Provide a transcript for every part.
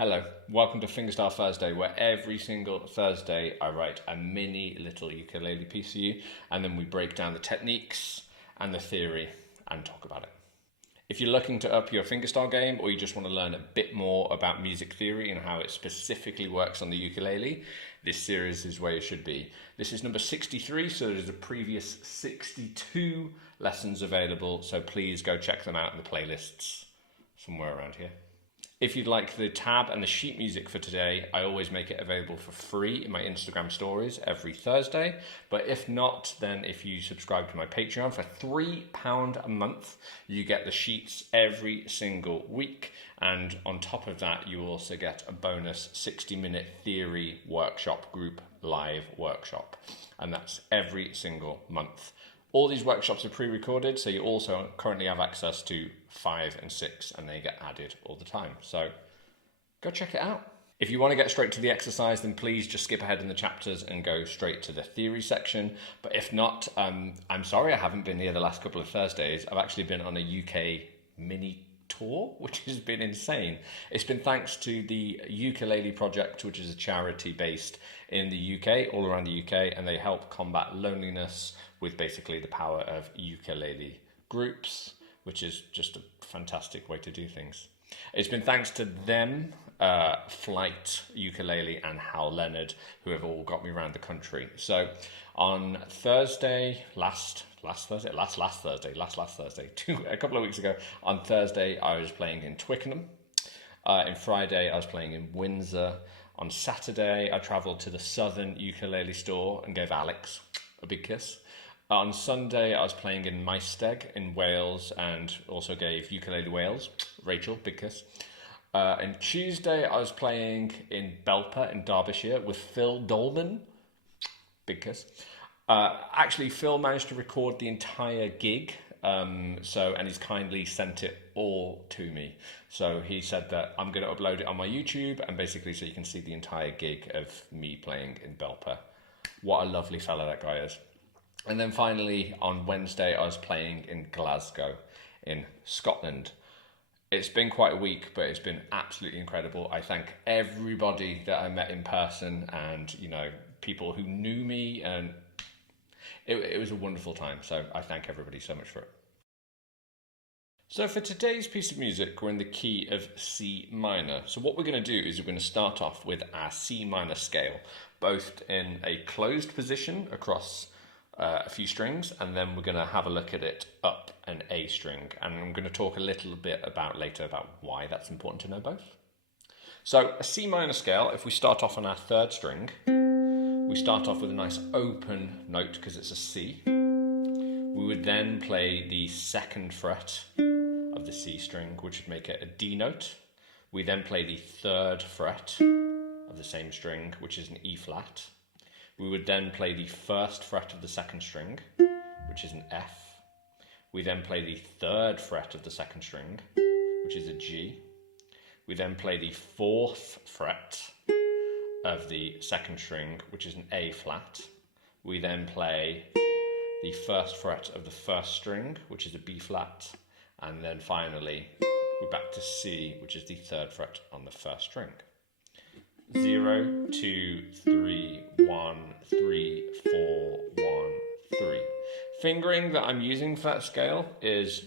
Hello, welcome to Fingerstyle Thursday, where every single Thursday I write a mini little ukulele piece for you, and then we break down the techniques and the theory and talk about it. If you're looking to up your fingerstyle game, or you just want to learn a bit more about music theory and how it specifically works on the ukulele, this series is where you should be. This is number 63, so there's a previous 62 lessons available, so please go check them out in the playlists somewhere around here. If you'd like the tab and the sheet music for today, I always make it available for free in my Instagram stories every Thursday. But if not, then if you subscribe to my Patreon for £3 a month, you get the sheets every single week. And on top of that, you also get a bonus 60-minute theory workshop group live workshop. And that's every single month. All these workshops are pre-recorded, so you also currently have access to 5 and 6, and they get added all the time. So go check it out. If you want to get straight to the exercise, then please just skip ahead in the chapters and go straight to the theory section. But if not, I'm sorry I haven't been here the last couple of Thursdays. I've actually been on a UK mini tour, which has been insane. It's been thanks to the Ukulele Project, which is a charity based in the UK, all around the UK, and they help combat loneliness with basically the power of ukulele groups, which is just a fantastic way to do things. It's been thanks to them, Flight Ukulele and Hal Leonard, who have all got me around the country. So on Thursday, last Thursday, a couple of weeks ago, on Thursday I was playing in Twickenham. On Friday I was playing in Windsor. On Saturday I travelled to the Southern Ukulele store and gave Alex a big kiss. On Sunday, I was playing in Maesteg in Wales and also gave Ukulele Wales, Rachel, big kiss. And Tuesday, I was playing in Belper in Derbyshire with Phil Dolman, big kiss. Actually, Phil managed to record the entire gig, and he's kindly sent it all to me. So he said that I'm going to upload it on my YouTube, and basically so you can see the entire gig of me playing in Belper. What a lovely fella that guy is. And then finally, on Wednesday, I was playing in Glasgow in Scotland. It's been quite a week, but it's been absolutely incredible. I thank everybody that I met in person and, people who knew me, and it was a wonderful time. So I thank everybody so much for it. So for today's piece of music, we're in the key of C minor. So what we're going to do is we're going to start off with our C minor scale, both in a closed position across a few strings, and then we're going to have a look at it up an A string, and I'm going to talk a little bit later about why that's important to know both. So a C minor scale, if we start off on our third string, we start off with a nice open note because it's a C. We would then play the second fret of the C string, which would make it a D note. We then play the third fret of the same string, which is an E flat. We would then play the first fret of the second string, which is an F. We then play the third fret of the second string, which is a G. We then play the fourth fret of the second string, which is an A flat. We then play the first fret of the first string, which is a B flat. And then finally, we're back to C, which is the third fret on the first string. 0, 2, 3, 1, 3, 4, 1, 3. Fingering that I'm using for that scale is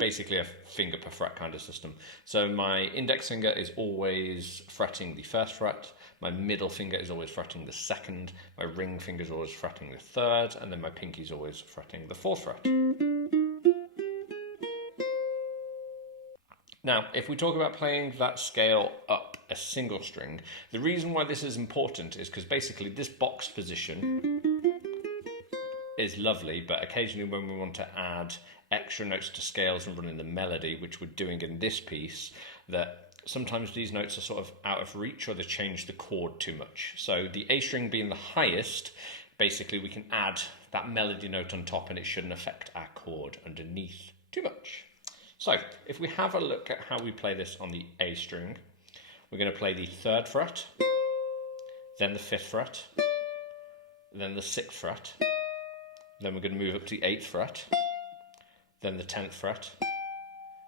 basically a finger per fret kind of system. So my index finger is always fretting the first fret, my middle finger is always fretting the second, my ring finger is always fretting the third, and then my pinky is always fretting the fourth fret. Now, if we talk about playing that scale up a single string, the reason why this is important is because basically this box position is lovely, but occasionally when we want to add extra notes to scales and run in the melody, which we're doing in this piece, that sometimes these notes are sort of out of reach or they change the chord too much. So the A string being the highest, basically we can add that melody note on top and it shouldn't affect our chord underneath too much. So, if we have a look at how we play this on the A string, we're going to play the third fret, then the fifth fret, then the sixth fret, then we're going to move up to the 8th fret, then the 10th fret,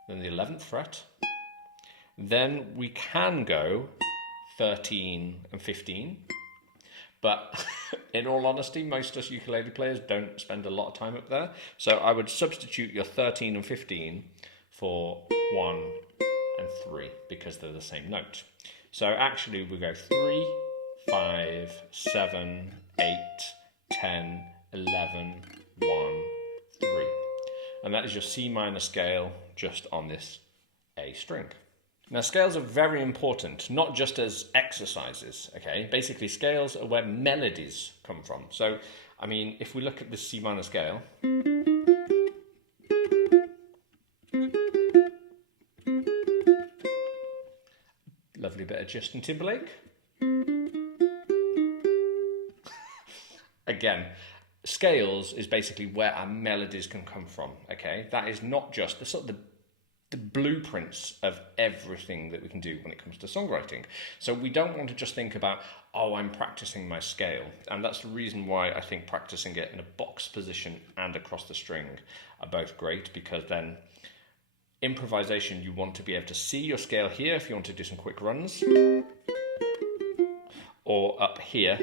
then the 11th fret, Then we can go 13 and 15. But in all honesty, most of us ukulele players don't spend a lot of time up there. So I would substitute your 13 and 15 for 1 and 3 because they're the same note. So actually we go 3, 5, 7, 8, 10, 11, 1, 3. And that is your C minor scale just on this A string. Now, scales are very important, not just as exercises, okay? Basically, scales are where melodies come from. So, I mean, if we look at the C minor scale, lovely bit of Justin Timberlake. Again, scales is basically where our melodies can come from, okay? That is not just the sort of the blueprints of everything that we can do when it comes to songwriting. So we don't want to just think about, oh, I'm practicing my scale. And that's the reason why I think practicing it in a box position and across the string are both great, because then improvisation, you want to be able to see your scale here if you want to do some quick runs, or up here,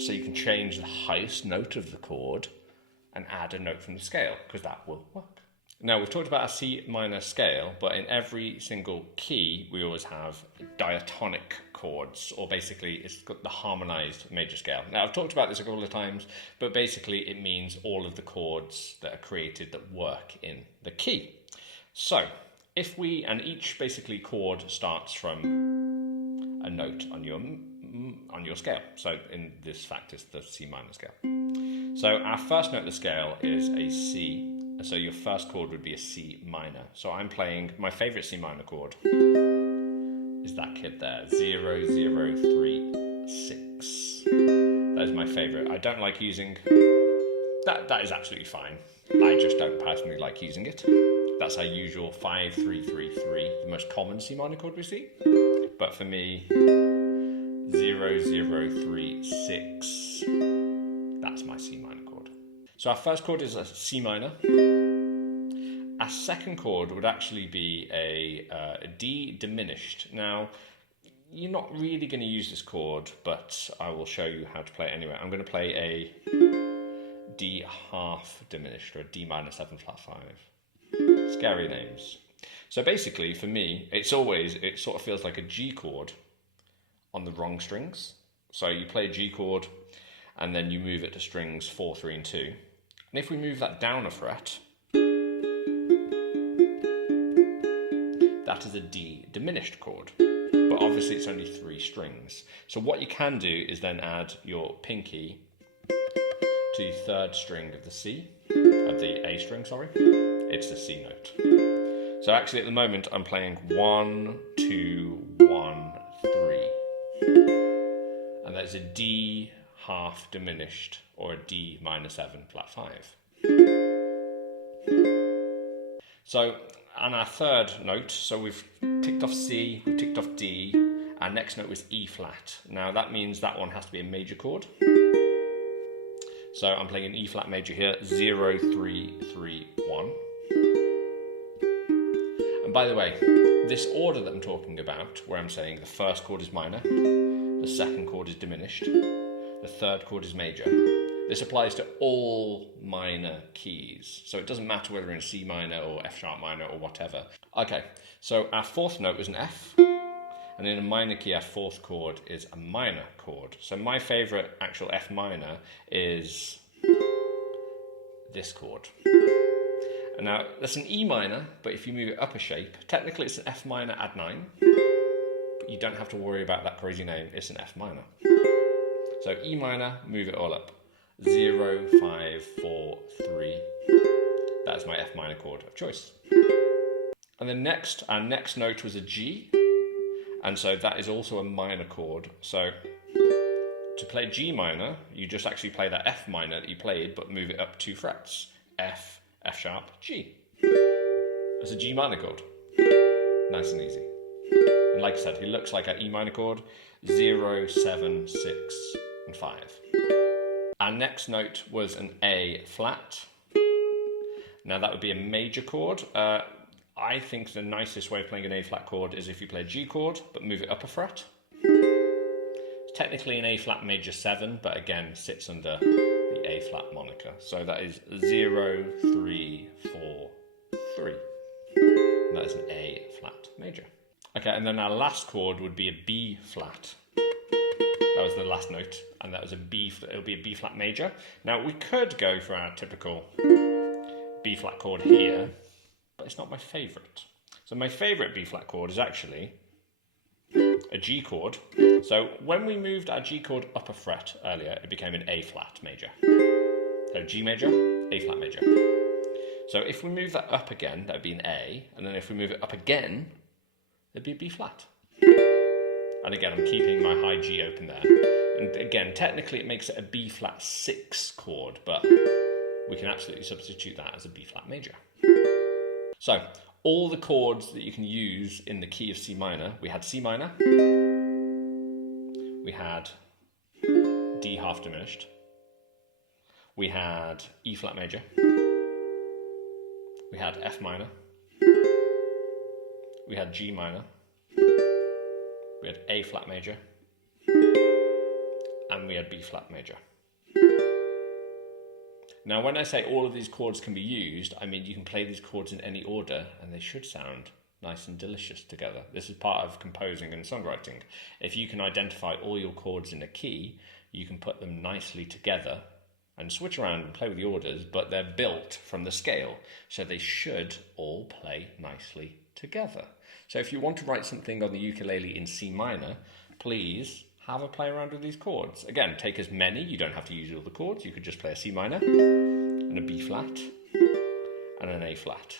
so you can change the highest note of the chord and add a note from the scale, because that will work. Now, we've talked about our C minor scale, but in every single key, we always have diatonic chords, or basically it's got the harmonized major scale. Now, I've talked about this a couple of times, but basically it means all of the chords that are created that work in the key. So, if we, and each basically chord starts from a note on your scale. So in this fact, it's the C minor scale. So our first note of the scale is a C. So your first chord would be a C minor. So I'm playing my favorite C minor chord is that kid there, 0, 0, 3, 6. That is my favorite. I don't like using that. That is absolutely fine. I just don't personally like using it. That's our usual 5, 3, 3, 3, the most common C minor chord we see. But for me, 0, 0, 3, 6. That's my C minor chord. So our first chord is a C minor. Our second chord would actually be a D diminished. Now, you're not really going to use this chord, but I will show you how to play it anyway. I'm going to play a D half diminished, or a D minor 7 flat 5. Scary names. So basically, for me, it sort of feels like a G chord on the wrong strings. So you play a G chord, and then you move it to strings 4, 3, and 2. And if we move that down a fret, that is a D diminished chord. But obviously it's only 3 strings. So what you can do is then add your pinky to the third string of the C, of the A string, sorry. It's the C note. So actually at the moment I'm playing 1, 2, 1, 3. And that's a D half diminished, or a D minor 7 flat 5. So on our third note, so we've ticked off C, we've ticked off D, our next note was E flat. Now that means that one has to be a major chord. So I'm playing an E flat major here, 0, 3, 3, 1. And by the way, this order that I'm talking about, where I'm saying the first chord is minor, the second chord is diminished, the third chord is major. This applies to all minor keys. So it doesn't matter whether in C minor or F sharp minor or whatever. Okay, so our fourth note was an F. And in a minor key, our fourth chord is a minor chord. So my favorite actual F minor is this chord. And now that's an E minor, but if you move it up a shape, technically it's an F minor add 9. But you don't have to worry about that crazy name, it's an F minor. So E minor, move it all up. 0, 5, 4, 3. That's my F minor chord of choice. And then our next note was a G. And so that is also a minor chord. So to play G minor, you just actually play that F minor that you played, but move it up 2 frets. F, F sharp, G. That's a G minor chord. Nice and easy. And like I said, it looks like an E minor chord. 0, 7, 6, and 5. Our next note was an A flat. Now that would be a major chord. I think the nicest way of playing an A flat chord is if you play a G chord, but move it up a fret. It's technically an A flat major 7, but again, sits under the A flat moniker. So that is 0, 3, 4, 3. And that is an A flat major. Okay, and then our last chord would be a B flat. That was the last note, and that was it'll be a B flat major. Now we could go for our typical B flat chord here, but it's not my favourite. So my favourite B flat chord is actually a G chord. So when we moved our G chord up a fret earlier, it became an A flat major. So G major, A flat major. So if we move that up again, that would be an A, and then if we move it up again, it'd be a B flat. And again, I'm keeping my high G open there. And again, technically it makes it a B flat 6 chord, but we can absolutely substitute that as a B flat major. So, all the chords that you can use in the key of C minor, we had C minor, we had D half diminished, we had E flat major, we had F minor, we had G minor, we had A flat major, and we had B flat major. Now, when I say all of these chords can be used, I mean you can play these chords in any order and they should sound nice and delicious together. This is part of composing and songwriting. If you can identify all your chords in a key, you can put them nicely together and switch around and play with the orders, but they're built from the scale, so they should all play nicely together. So if you want to write something on the ukulele in C minor, please have a play around with these chords. Again, take as many, you don't have to use all the chords, you could just play a C minor, and a B flat, and an A flat.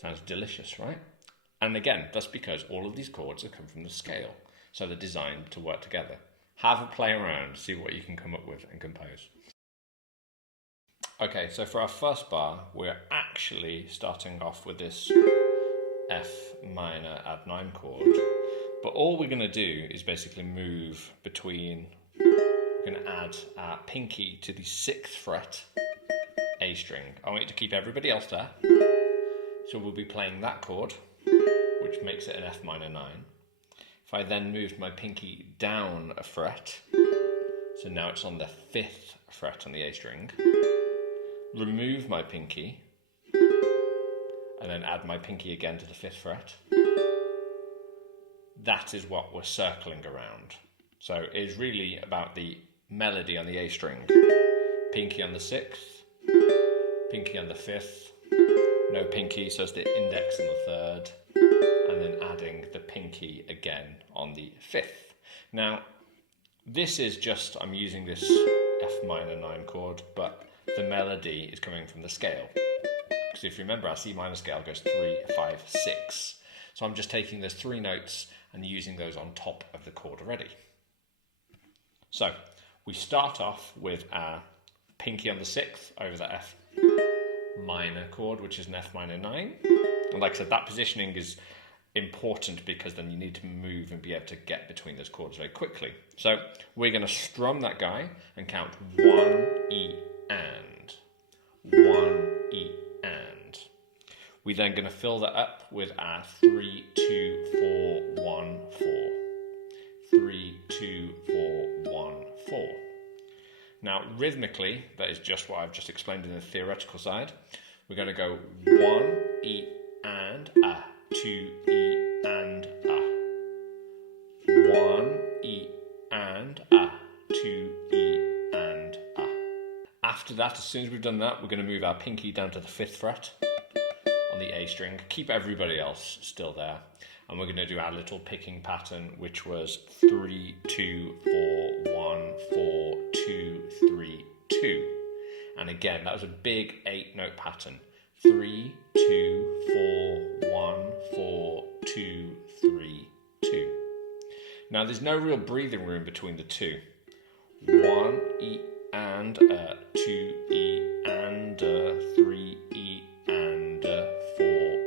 Sounds delicious, right? And again, that's because all of these chords have come from the scale, so they're designed to work together. Have a play around, see what you can come up with and compose. Okay, so for our first bar, we're actually starting off with this F minor add 9 chord, but all we're going to do is basically move between, we're going to add our pinky to the 6th fret A string. I want you to keep everybody else there, so we'll be playing that chord, which makes it an F minor 9. If I then moved my pinky down a fret, so now it's on the 5th fret on the A string, remove my pinky, and then add my pinky again to the 5th fret. That is what we're circling around. So it's really about the melody on the A string. Pinky on the 6th, pinky on the 5th, no pinky, so it's the index on the 3rd, and then adding the pinky again on the 5th. Now, this is just, I'm using this F minor 9 chord, but the melody is coming from the scale. Because if you remember, our C minor scale goes 3, 5, 6. So I'm just taking those 3 notes and using those on top of the chord already. So we start off with our pinky on the 6th over the F minor chord, which is an F minor 9. And like I said, that positioning is important because then you need to move and be able to get between those chords very quickly. So we're going to strum that guy and count 1, E, and 1, E, and. We're then going to fill that up with our 3, 2, 4, 1, 4. 3, 2, 4, 1, 4. Now, rhythmically, that is just what I've just explained in the theoretical side. We're going to go 1, E, and, 2, E, and, 1, E, and, 2, E, and, After that, as soon as we've done that, we're going to move our pinky down to the 5th fret on the A string, keep everybody else still there, and we're going to do our little picking pattern, which was 3, 2, 4, 1, 4, 2, 3, 2. And again, that was a big 8-note pattern. 3, 2, 4, 1, 4, 2, 3, 2. Now there's no real breathing room between the two. 1, E, and 2, E, and 3, E, and 4,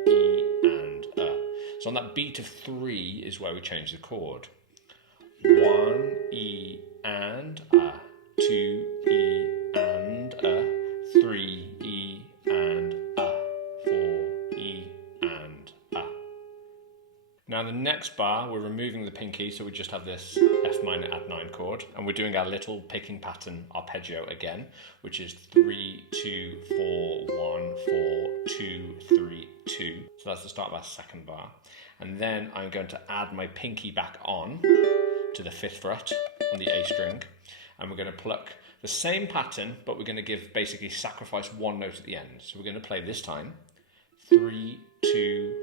E, and So on that beat of 3 is where we change the chord. 1, E, and 2, E, and next bar, we're removing the pinky, so we just have this F minor add 9 chord, and we're doing our little picking pattern arpeggio again, which is 3, 2, 4, 1, 4, 2, 3, 2. So that's the start of our second bar. And then I'm going to add my pinky back on to the 5th fret on the A string, and we're going to pluck the same pattern, but we're going to basically sacrifice one note at the end. So we're going to play this time 3, 2,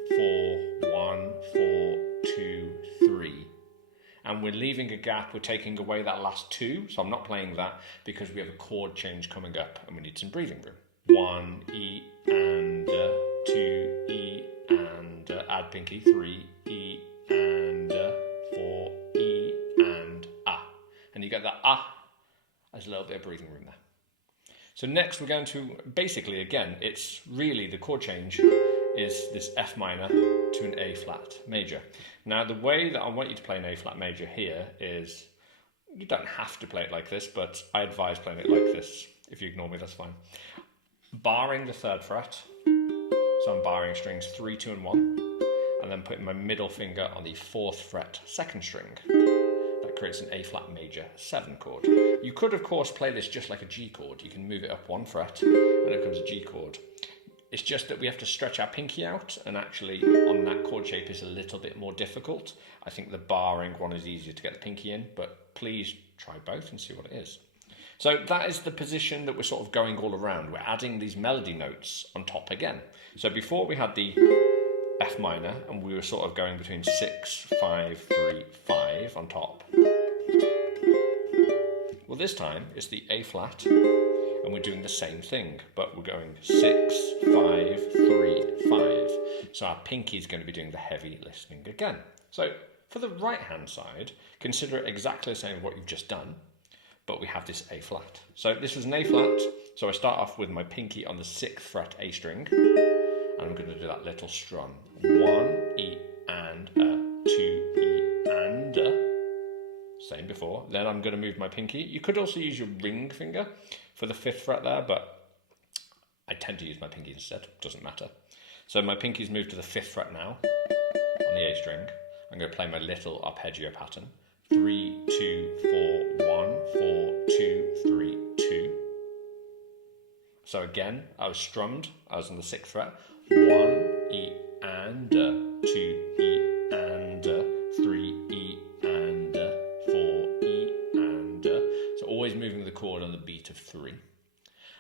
4, 1, 4, 2, 3. And we're leaving a gap, we're taking away that last 2, so I'm not playing that because we have a chord change coming up and we need some breathing room. 1, E, and 2, E, and add pinky, 3, E, and 4, E, and ah. And you get that ah, there's a little bit of breathing room there. So next we're going to, basically again, it's really the chord change is this F minor to an A flat major. Now the way that I want you to play an A flat major here is, you don't have to play it like this, but I advise playing it like this. If you ignore me, that's fine. Barring the 3rd fret, so I'm barring strings 3, 2 and 1, and then putting my middle finger on the 4th fret 2nd string. That creates an A flat major 7 chord. You could of course play this just like a G chord. You can move it up 1 fret and it becomes a G chord. It's just that we have to stretch our pinky out, and actually on that chord shape is a little bit more difficult. I think the barring one is easier to get the pinky in, but please try both and see what it is. So that is the position that we're sort of going all around. We're adding these melody notes on top again. So before we had the F minor and we were sort of going between 6, 5, 3, 5 on top. Well, this time it's the A flat and we're doing the same thing, but we're going 6, 5, 3, 5. So our pinky is going to be doing the heavy listening again. So for the right hand side, consider it exactly the same as what you've just done, but we have this A flat. So this was an A flat, so I start off with my pinky on the 6th fret A string, and I'm going to do that little strum. 1, E, and 2, E, and same before. Then I'm going to move my pinky. You could also use your ring finger for the 5th fret there, but I tend to use my pinky instead, doesn't matter. So my pinky's moved to the 5th fret now on the A string. I'm going to play my little arpeggio pattern. 3, 2, 4, 1, 4, 2, 3, 2. So again, I was strummed, I was on the 6th fret. 1, E, and 2, E, and 3, E, and 4, E, and so always moving the chord on the beat of 3.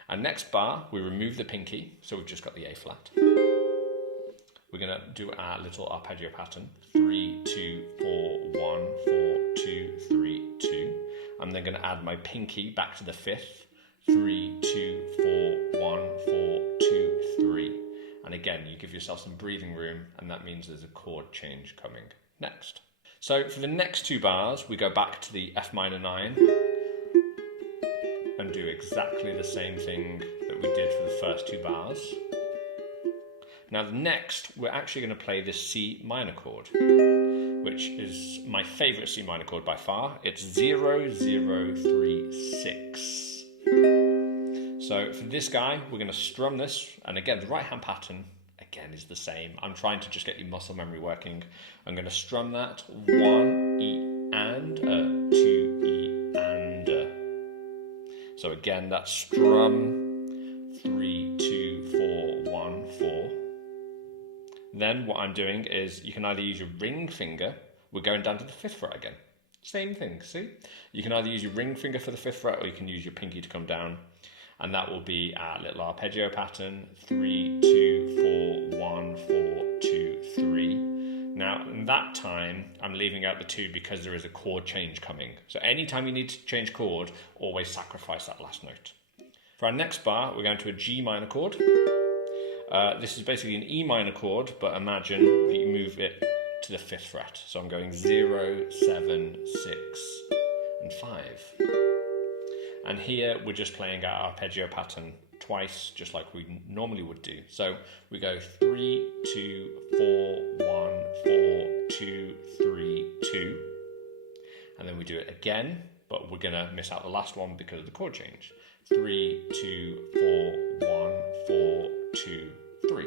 And next bar, we remove the pinky, so we've just got the A flat. We're going to do our little arpeggio pattern. 3, 2, 4, 1, 4, 2, 3, 2. I'm then going to add my pinky back to the 5th. 3, 2, 4, 1, 4, 2, 3. And again, you give yourself some breathing room, and that means there's a chord change coming next. So for the next 2 bars, we go back to the F minor 9 and do exactly the same thing that we did for the first 2 bars. Now next, we're actually going to play this C minor chord, which is my favourite C minor chord by far. It's 0, 0, 3, 6. So for this guy, we're going to strum this, and again, the right hand pattern, again, is the same. I'm trying to just get your muscle memory working. I'm going to strum that 1, E, and 2, E, and So again, that's strum 3, 2, 4, 1, 4. Then what I'm doing is you can either use your ring finger, we're going down to the 5th fret again. Same thing, see? You can either use your ring finger for the 5th fret or you can use your pinky to come down. And that will be our little arpeggio pattern. 3, 2, 4, 1, 4, 2, 3. Now, in that time, I'm leaving out the 2 because there is a chord change coming. So anytime you need to change chord, always sacrifice that last note. For our next bar, we're going to a G minor chord. This is basically an E minor chord, but imagine that you move it to the 5th fret. So I'm going 0, 7, 6, and 5. And here we're just playing our arpeggio pattern twice, just like we normally would do. So we go 3, 2, 4, 1, 4, 2, 3, 2. And then we do it again, but we're going to miss out the last one because of the chord change. 3, 2, 4, 1, 4, 2, 3.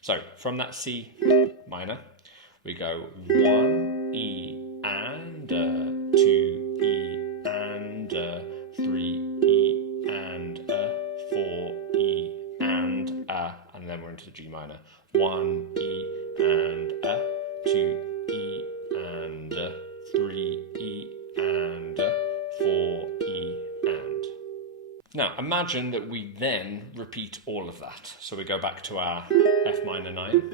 So from that C minor, we go 1 E and 2 E and 3 E and 4 E and then we're into the G minor. 1 E and 2 E and 3 E and 4 E and. Now imagine that we then repeat all of that. So we go back to our F minor 9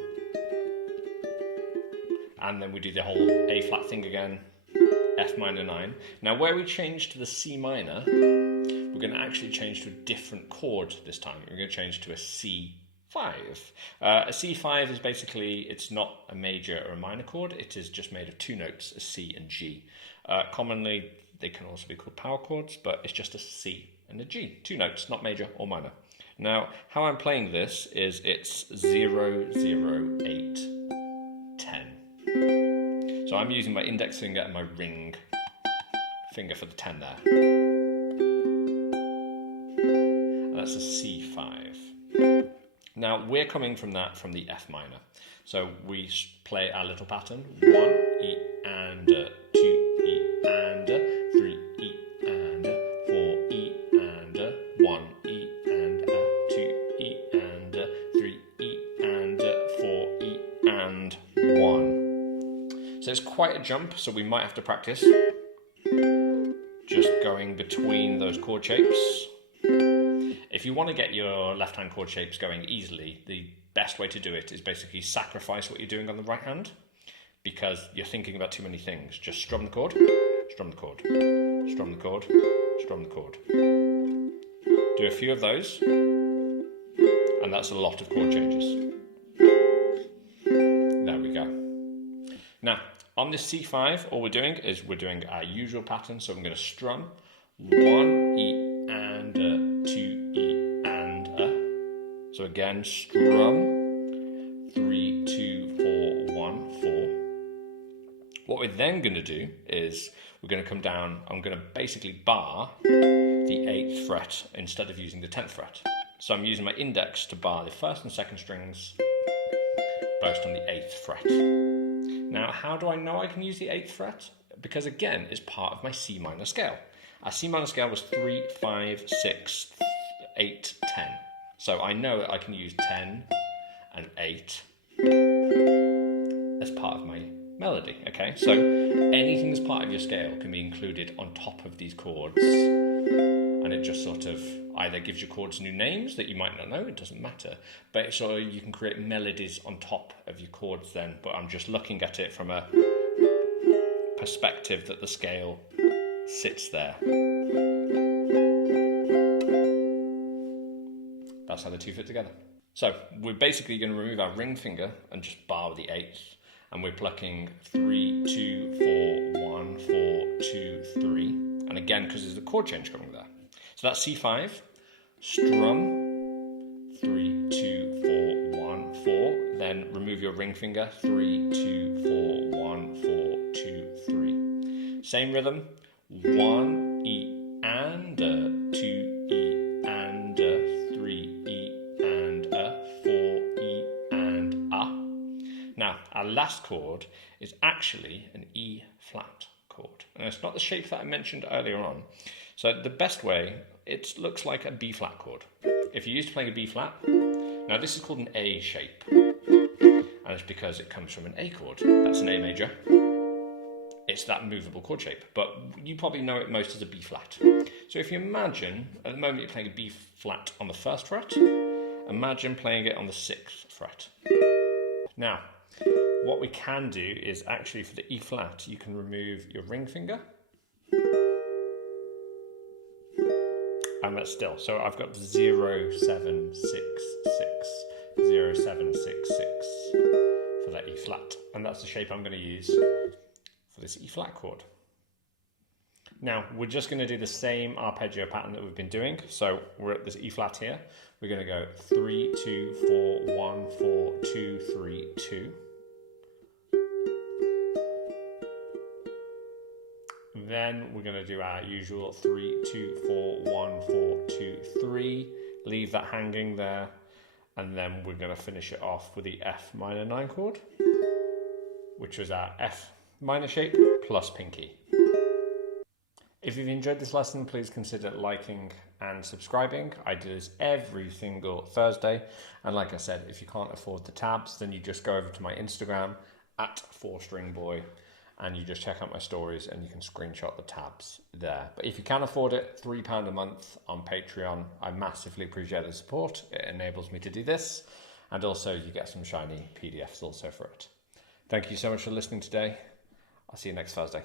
and then we do the whole A flat thing again, F minor 9. Now where we change to the C minor, we're going to actually change to a different chord this time. We're going to change to a C5. A C5 is basically, it's not a major or a minor chord, it is just made of two notes, a C and G. Commonly they can also be called power chords, but it's just a C and a G, two notes, not major or minor. Now how I'm playing this is it's 0, 0, 8, 10. So I'm using my index finger and my ring finger for the 10 there. And that's a C5. Now we're coming from that from the F minor. So we play our little pattern, 1 E and 2 E and 3 E and 4 E and 1 E and 2 E and 3 E and 4 E and 1. So it's quite a jump, so we might have to practice just going between those chord shapes. If you want to get your left hand chord shapes going easily, the best way to do it is basically sacrifice what you're doing on the right hand, because you're thinking about too many things. Just strum the chord, strum the chord, strum the chord, strum the chord. Do a few of those, and that's a lot of chord changes. There we go. Now, on this C5, all we're doing is we're doing our usual pattern. So I'm going to strum 1 E and 2 E and So again, strum 3, 2, 4, 1, 4. What we're then going to do is we're going to come down. I'm going to basically bar the 8th fret instead of using the 10th fret. So I'm using my index to bar the 1st and 2nd strings, both on the 8th fret. Now, how do I know I can use the 8th fret? Because again, it's part of my C minor scale. Our C minor scale was 3, 5, 6, 8, 10. So I know that I can use 10 and 8 as part of my melody, okay? So anything that's part of your scale can be included on top of these chords, and it just sort of either gives your chords new names that you might not know, it doesn't matter, but so you can create melodies on top of your chords then, but I'm just looking at it from a perspective that the scale sits there. That's how the two fit together. So we're basically going to remove our ring finger and just bar with the 8th, and we're plucking 3, 2, 4, 1, 4, 2, 3, and again, because there's a chord change coming there. So that's C5, strum, 3, 2, 4, 1, 4, then remove your ring finger, 3, 2, 4, 1, 4, 2, 3. Same rhythm, 1, E and 2 E and 3 E and 4 E and Now, our last chord is actually an E flat chord, and it's not the shape that I mentioned earlier on. So the best way, it looks like a B flat chord. If you're used to playing a B flat, now this is called an A shape, and it's because it comes from an A chord. That's an A major. It's that movable chord shape, but you probably know it most as a B flat. So if you imagine, at the moment you're playing a B flat on the 1st fret, imagine playing it on the 6th fret. Now, what we can do is actually for the E flat, you can remove your ring finger, and that's still. So I've got 0, 7, 6, 6, 0, 7, 6, 6 for that E flat, and that's the shape I'm going to use for this E flat chord. Now we're just going to do the same arpeggio pattern that we've been doing. So we're at this E flat here. We're going to go 3, 2, 4, 1, 4, 2, 3, 2. Then we're going to do our usual 3, 2, 4, 1, 4, 2, 3. Leave that hanging there, and then we're going to finish it off with the F minor 9 chord. which was our F minor shape plus pinky. If you've enjoyed this lesson, please consider liking and subscribing. I do this every single Thursday. And like I said, if you can't afford the tabs, then you just go over to my Instagram at 4stringboy and you just check out my stories and you can screenshot the tabs there. But if you can afford it, £3 a month on Patreon. I massively appreciate the support. It enables me to do this. And also you get some shiny PDFs also for it. Thank you so much for listening today. I'll see you next Thursday.